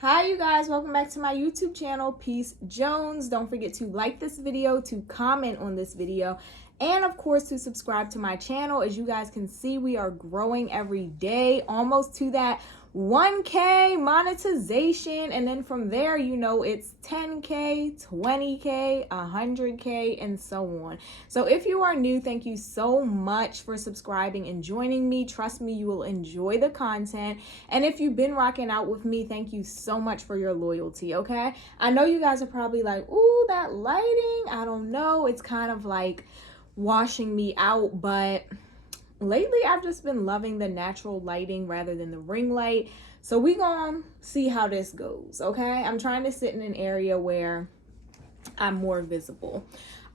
Hi you guys, welcome back to my YouTube channel, Peace Jones. Don't forget to like this video, to comment on this video, and of course to subscribe to my channel. As you guys can see, we are growing every day, almost to that 1K monetization, and then from there, it's 10K, 20K, 100K, and so on. So if you are new, thank you so much for subscribing and joining me. Trust me, you will enjoy the content. And if you've been rocking out with me, thank you so much for your loyalty, okay? I know you guys are probably like, ooh, that lighting, I don't know, it's kind of like washing me out, but lately I've just been loving the natural lighting rather than the ring light. So we gonna see how this goes, okay? I'm trying to sit in an area where I'm more visible.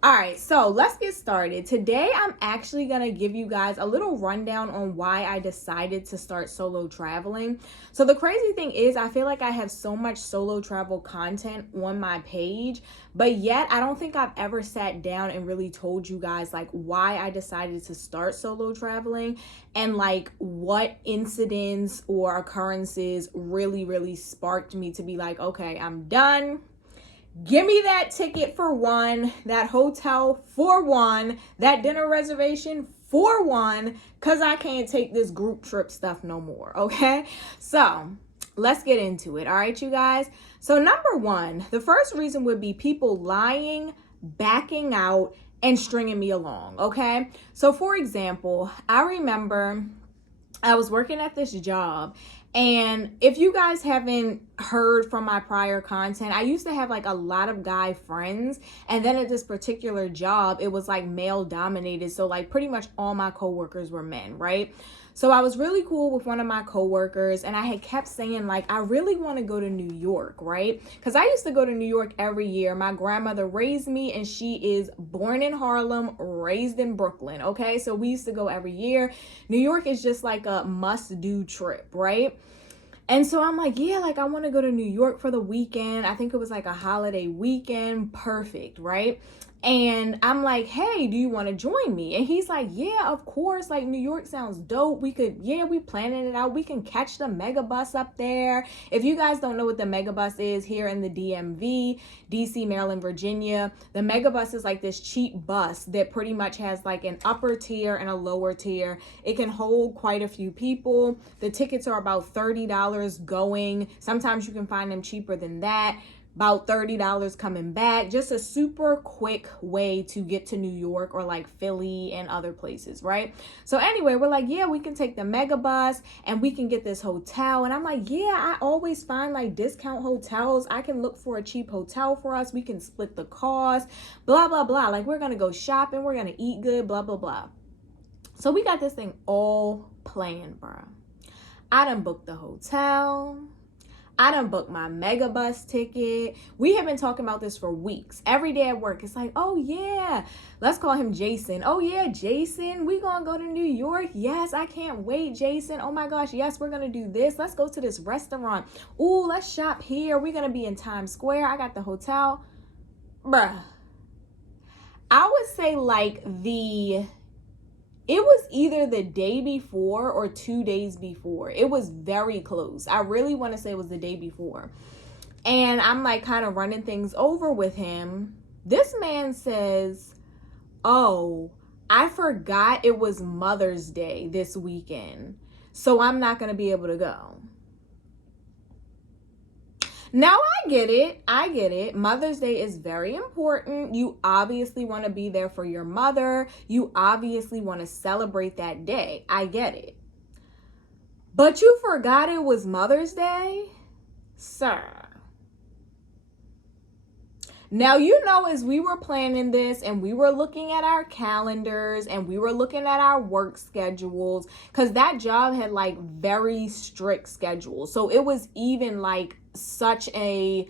All right, so let's get started. Today, I'm actually gonna give you guys a little rundown on why I decided to start solo traveling. So the crazy thing is, I feel like I have so much solo travel content on my page, but yet I don't think I've ever sat down and really told you guys like why I decided to start solo traveling and like what incidents or occurrences really sparked me to be like, okay, I'm done. Give me that ticket for one, that hotel for one, that dinner reservation for one, because I can't take this group trip stuff no more, okay? So let's get into it, all right, you guys? So number one, the first reason would be people lying, backing out, and stringing me along, okay? So for example, I remember I was working at this job, and if you guys haven't heard from my prior content, I used to have like a lot of guy friends, and then at this particular job, it was like male dominated. So like pretty much all my coworkers were men, right? So I was really cool with one of my coworkers, and I had kept saying like, I really want to go to New York, right? Because I used to go to New York every year. My grandmother raised me, and she is born in Harlem, raised in Brooklyn, okay? So we used to go every year. New York is just like a must-do trip, right? And so I'm like, yeah, like I want to go to New York for the weekend. I think it was like a holiday weekend. Perfect, right? And I'm like, hey, do you want to join me? And he's like, yeah, of course. Like New York sounds dope. We planning it out. We can catch the mega bus up there. If you guys don't know what the mega bus is here in the DMV, DC, Maryland, Virginia, the mega bus is like this cheap bus that pretty much has like an upper tier and a lower tier. It can hold quite a few people. The tickets are about $30 going. Sometimes you can find them cheaper than that. About $30 coming back. Just a super quick way to get to New York or like Philly and other places, right? So anyway, we're like, yeah, we can take the mega bus and we can get this hotel. And I'm like, yeah, I always find like discount hotels. I can look for a cheap hotel for us. We can split the cost, blah, blah, blah. Like we're going to go shopping. We're going to eat good, blah, blah, blah. So we got this thing all planned, bro. I done booked the hotel. I done booked my mega bus ticket. We have been talking about this for weeks. Every day at work, it's like, oh yeah, let's call him Jason. Oh yeah, Jason, we gonna go to New York. Yes, I can't wait, Jason. Oh my gosh, yes, we're gonna do this. Let's go to this restaurant. Ooh, let's shop here. We're gonna be in Times Square. I got the hotel. Bruh, I would say it was either the day before or 2 days before. It was very close. I really want to say it was the day before. And I'm like kind of running things over with him. This man says, oh, I forgot it was Mother's Day this weekend, so I'm not going to be able to go. Now I get it. Mother's Day is very important. You obviously want to be there for your mother. You obviously want to celebrate that day. I get it. But you forgot it was Mother's Day? Sir. Now, as we were planning this and we were looking at our calendars and we were looking at our work schedules, because that job had like very strict schedules. So it was even like such a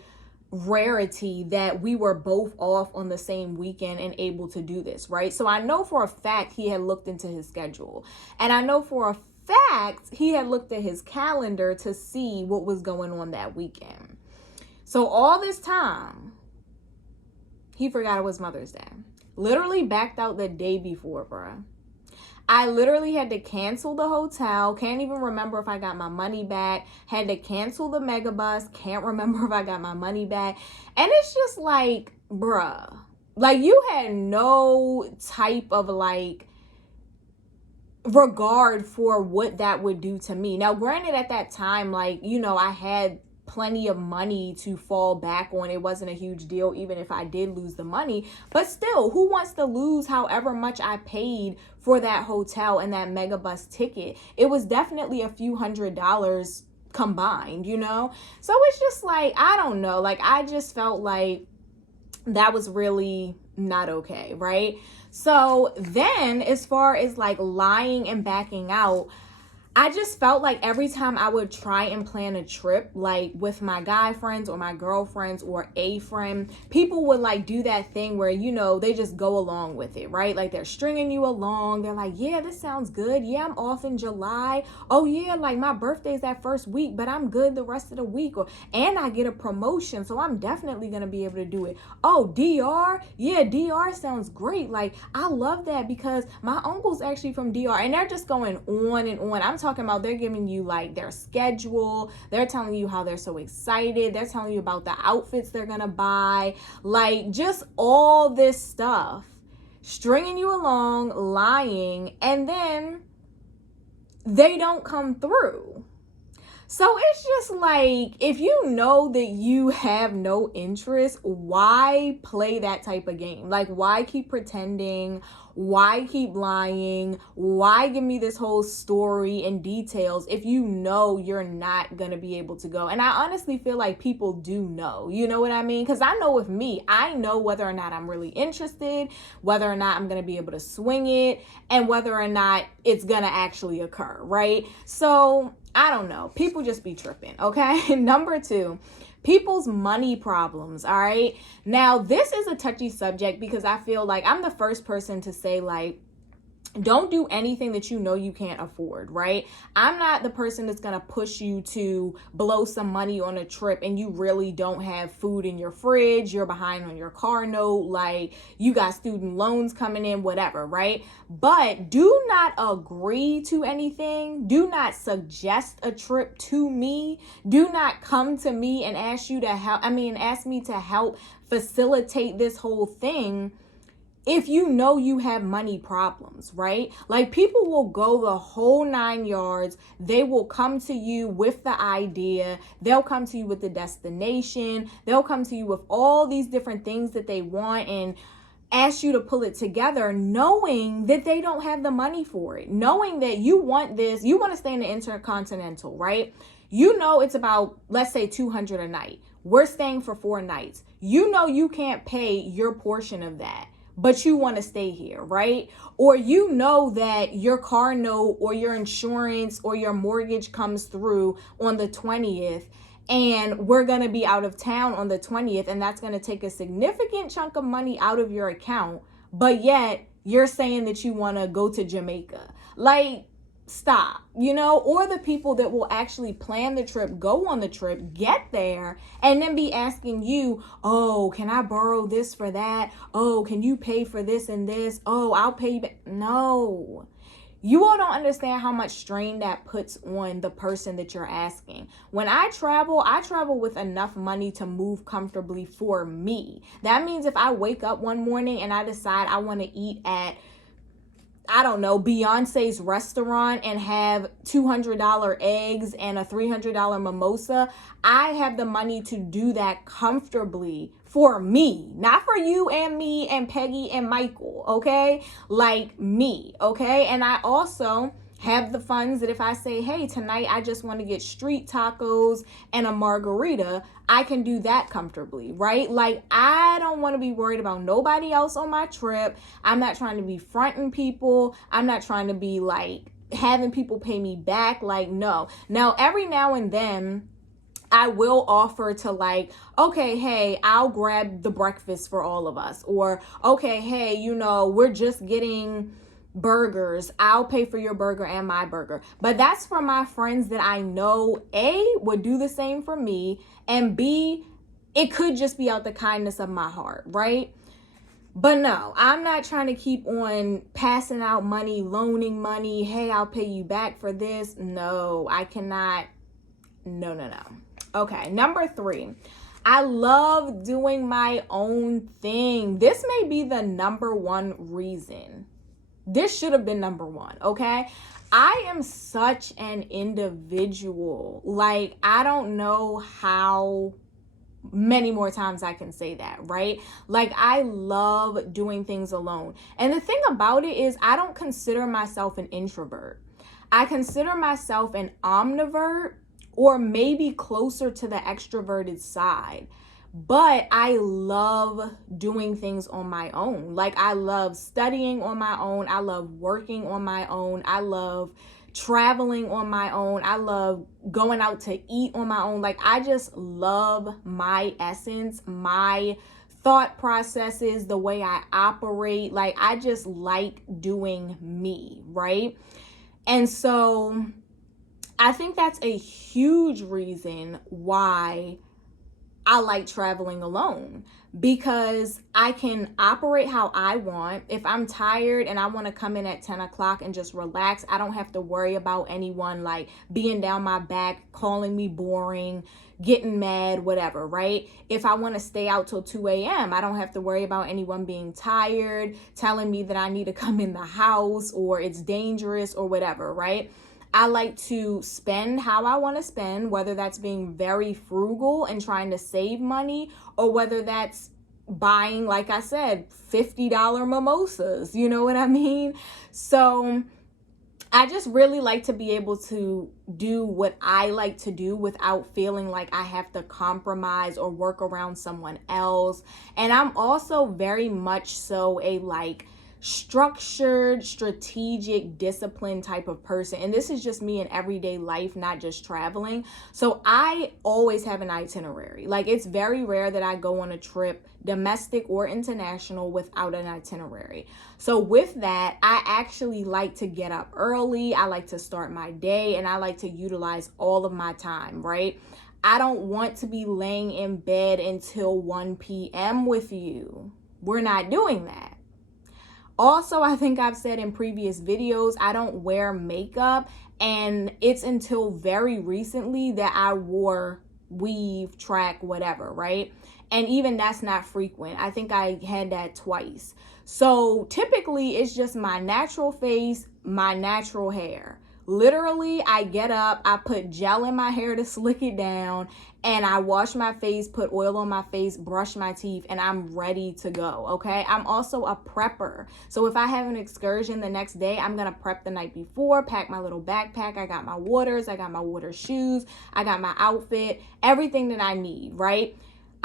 rarity that we were both off on the same weekend and able to do this, right? So I know for a fact he had looked into his schedule. And I know for a fact he had looked at his calendar to see what was going on that weekend. So all this time, he forgot it was Mother's Day. Literally backed out the day before, bruh. I literally had to cancel the hotel. Can't even remember if I got my money back. Had to cancel the Megabus. Can't remember if I got my money back. And it's just like, bruh, like you had no type of like regard for what that would do to me. Now, granted, at that time, like, you know, I had plenty of money to fall back on. It wasn't a huge deal, even if I did lose the money. But still, who wants to lose however much I paid for that hotel and that Megabus ticket? It was definitely a few $100s combined, you know? So it's just like, I don't know. Like, I just felt like that was really not okay, right? So then, as far as like lying and backing out, I just felt like every time I would try and plan a trip, like with my guy friends or my girlfriends or a friend, people would like do that thing where, you know, they just go along with it, right? Like they're stringing you along. They're like, yeah, this sounds good. Yeah, I'm off in July. Oh yeah, like my birthday's that first week, but I'm good the rest of the week. And I get a promotion, so I'm definitely going to be able to do it. Oh, DR? Yeah, DR sounds great. Like I love that because my uncle's actually from DR, and they're just going on and on. I'm talking about they're giving you like their schedule. They're telling you how they're so excited. They're telling you about the outfits they're gonna buy, like just all this stuff, stringing you along, lying, and then they don't come through. So it's just like, if you know that you have no interest, why play that type of game? Like, why keep pretending? Why keep lying? Why give me this whole story and details if you know you're not going to be able to go? And I honestly feel like people do know, you know what I mean? Because I know with me, I know whether or not I'm really interested, whether or not I'm going to be able to swing it, and whether or not it's going to actually occur, right? So I don't know. People just be tripping, okay? Number 2, people's money problems, all right? Now, this is a touchy subject because I feel like I'm the first person to say, like, don't do anything that you know you can't afford, right? I'm not the person that's going to push you to blow some money on a trip and you really don't have food in your fridge, you're behind on your car note, like you got student loans coming in, whatever, right? But do not agree to anything. Do not suggest a trip to me. Do not come to me and ask me to help facilitate this whole thing if you know you have money problems, right? Like people will go the whole 9 yards. They will come to you with the idea. They'll come to you with the destination. They'll come to you with all these different things that they want and ask you to pull it together, knowing that they don't have the money for it, knowing that you want this, you want to stay in the Intercontinental, right? You know, it's about, let's say $200 a night. We're staying for 4 nights. You know, you can't pay your portion of that, but you want to stay here, right? Or you know that your car note or your insurance or your mortgage comes through on the 20th and we're going to be out of town on the 20th and that's going to take a significant chunk of money out of your account, but yet you're saying that you want to go to Jamaica. Like, stop, you know? Or the people that will actually plan the trip, go on the trip, get there, and then be asking you, oh, can I borrow this for that? Oh, can you pay for this and this? Oh, I'll pay you back. No. You all don't understand how much strain that puts on the person that you're asking. When I travel with enough money to move comfortably for me. That means if I wake up one morning and I decide I want to eat at, I don't know, Beyonce's restaurant and have $200 eggs and a $300 mimosa, I have the money to do that comfortably for me, not for you and me and Peggy and Michael, okay? Like me, okay? And I also have the funds that if I say, hey, tonight I just want to get street tacos and a margarita, I can do that comfortably, right? Like, I don't want to be worried about nobody else on my trip. I'm not trying to be fronting people. I'm not trying to be like having people pay me back. Like, no. Now, every now and then, I will offer to like, okay, hey, I'll grab the breakfast for all of us. Or, okay, hey, you know, we're just getting burgers. I'll pay for your burger and my burger. But that's for my friends that I know, A, would do the same for me, and B, it could just be out the kindness of my heart, right? But no, I'm not trying to keep on passing out money, loaning money. Hey, I'll pay you back for this. No, I cannot. No. Okay, number 3. I love doing my own thing. This may be the number 1 reason. This should have been number 1, okay? I am such an individual. Like, I don't know how many more times I can say that, right? Like, I love doing things alone. And the thing about it is, I don't consider myself an introvert. I consider myself an omnivert, or maybe closer to the extroverted side. But I love doing things on my own. Like, I love studying on my own. I love working on my own. I love traveling on my own. I love going out to eat on my own. Like, I just love my essence, my thought processes, the way I operate. Like, I just like doing me, right? And so I think that's a huge reason why I like traveling alone, because I can operate how I want. If I'm tired and I want to come in at 10 o'clock and just relax, I don't have to worry about anyone like being down my back, calling me boring, getting mad, whatever, right? If I want to stay out till 2 a.m., I don't have to worry about anyone being tired, telling me that I need to come in the house or it's dangerous or whatever, right? I like to spend how I want to spend, whether that's being very frugal and trying to save money, or whether that's buying, like I said, $50 mimosas. You know what I mean? So I just really like to be able to do what I like to do without feeling like I have to compromise or work around someone else. And I'm also very much so a structured, strategic, disciplined type of person. And this is just me in everyday life, not just traveling. So I always have an itinerary. Like, it's very rare that I go on a trip, domestic or international, without an itinerary. So with that, I actually like to get up early. I like to start my day, and I like to utilize all of my time, right? I don't want to be laying in bed until 1 p.m. with you. We're not doing that. Also, I think I've said in previous videos, I don't wear makeup, and it's until very recently that I wore weave, track, whatever, right? And even that's not frequent. I think I had that twice. So typically it's just my natural face, my natural hair. Literally, I get up, I put gel in my hair to slick it down, and I wash my face, put oil on my face, brush my teeth, and I'm ready to go, okay? I'm also a prepper. So if I have an excursion the next day, I'm gonna prep the night before, pack my little backpack. I got my waters, I got my water shoes, I got my outfit, everything that I need, right?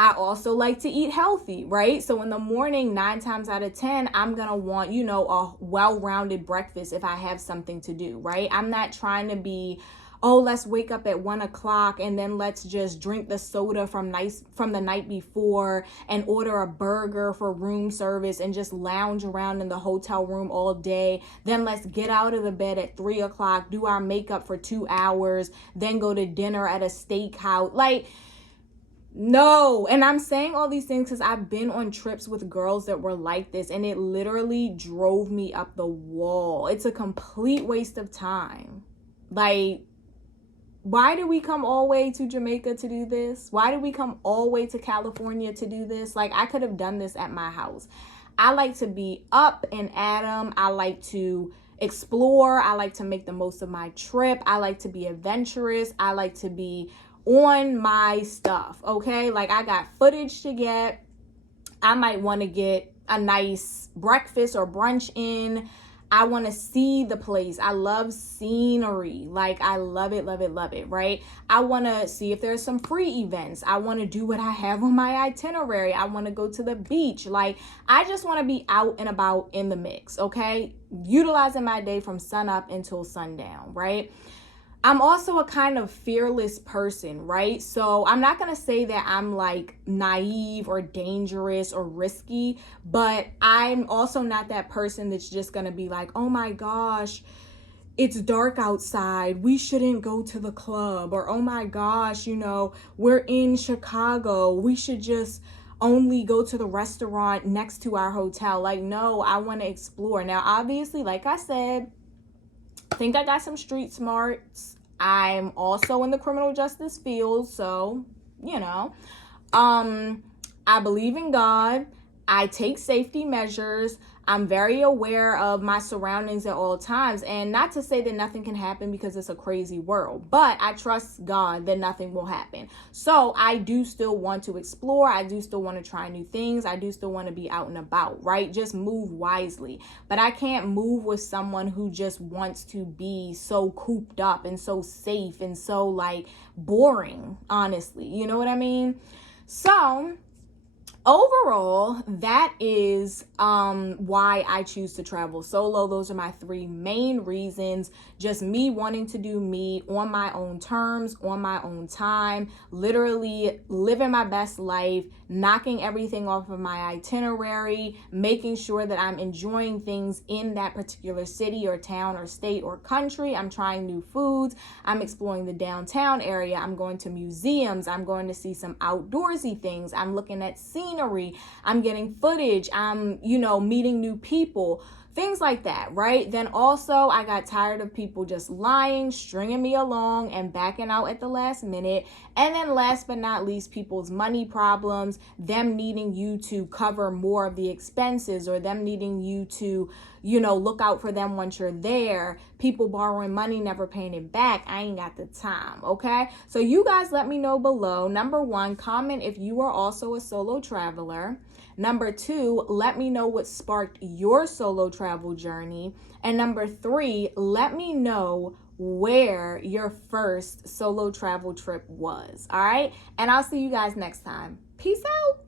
I also like to eat healthy, right? So in the morning, 9 times out of 10, I'm going to want, a well-rounded breakfast if I have something to do, right? I'm not trying to be, oh, let's wake up at 1 o'clock and then let's just drink the soda from the night before and order a burger for room service and just lounge around in the hotel room all day. Then let's get out of the bed at 3 o'clock, do our makeup for 2 hours, then go to dinner at a steakhouse. Like, no. And I'm saying all these things because I've been on trips with girls that were like this, and it literally drove me up the wall. It's a complete waste of time. Like, why did we come all the way to Jamaica to do this? Why did we come all the way to California to do this? Like, I could have done this at my house. I like to be up and at 'em. I like to explore. I like to make the most of my trip. I like to be adventurous. I like to be on my stuff, okay? Like, I got footage to get. I might want to get a nice breakfast or brunch in. I want to see the place. I love scenery. Like, I love it, right? I want to see if there's some free events. I want to do what I have on my itinerary. I want to go to the beach. Like, I just want to be out and about in the mix, okay? Utilizing my day from sun up until sundown, right? I'm also a kind of fearless person, right? So I'm not going to say that I'm like naive or dangerous or risky, but I'm also not that person that's just going to be like, oh my gosh, it's dark outside, we shouldn't go to the club. Or, oh my gosh, we're in Chicago, we should just only go to the restaurant next to our hotel. Like, no, I want to explore. Now, obviously, like I said, I think I got some street smarts. I'm also in the criminal justice field, so, you know. I believe in God. I take safety measures. I'm very aware of my surroundings at all times. And not to say that nothing can happen because it's a crazy world, but I trust God that nothing will happen. So I do still want to explore. I do still want to try new things. I do still want to be out and about, right? Just move wisely. But I can't move with someone who just wants to be so cooped up and so safe and so like boring, honestly. You know what I mean? So overall, that is why I choose to travel solo. Those are my three main reasons. Just me wanting to do me on my own terms, on my own time, literally living my best life, knocking everything off of my itinerary, making sure that I'm enjoying things in that particular city or town or state or country. I'm trying new foods. I'm exploring the downtown area. I'm going to museums. I'm going to see some outdoorsy things. I'm looking at scenery. I'm getting footage. I'm, meeting new people. Things like that, right? Then also, I got tired of people just lying, stringing me along, and backing out at the last minute. And then last but not least, people's money problems, them needing you to cover more of the expenses, or them needing you to, look out for them once you're there. People borrowing money, never paying it back. I ain't got the time, okay? So you guys let me know below. Number 1, comment if you are also a solo traveler. Number 2, let me know what sparked your solo travel journey. And number 3, let me know where your first solo travel trip was. All right? And I'll see you guys next time. Peace out.